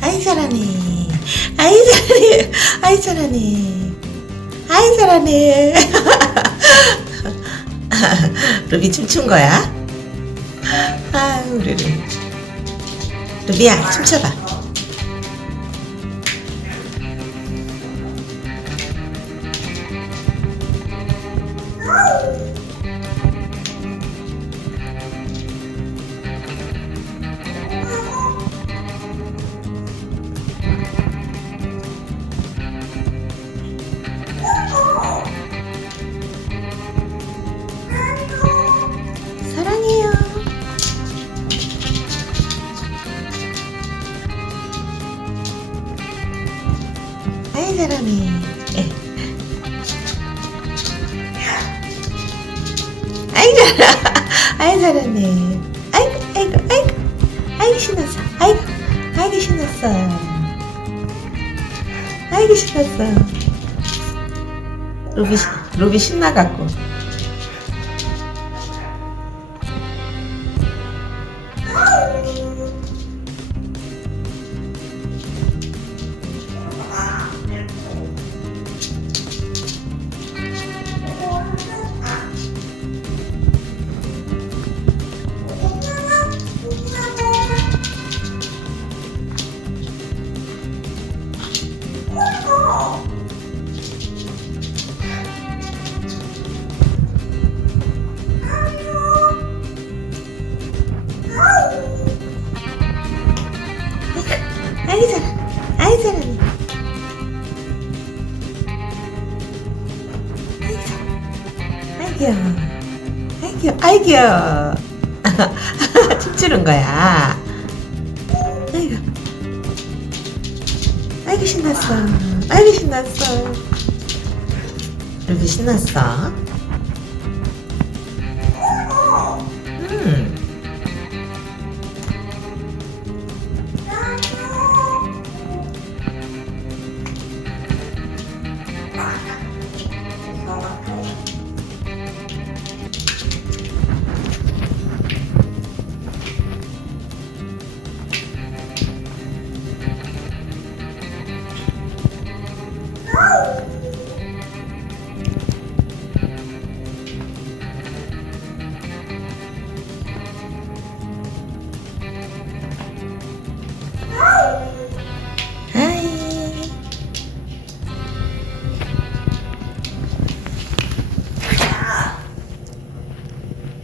아이 잘하네. 아이 잘하네. 아이 잘하네. 아이 잘하네. 루비 춤춘 거야? 아, 우리 루비야 춤춰봐. 사랑해요. 아이 잘하네. 아이 잘하. 아이 잘하네. 아이고 아이고 아이고 아이고 신났어. 아이고 아이고 신났어. 아이고 신났어. 루비 신나갖고. 아이 잘하네. 아이 잘하네. 아이 귀여워. 아이 귀여워. 아이 귀여워. 춤추는 거야. 아이고. 아이고 신났어. 아이고 신났어. 루비 신났어.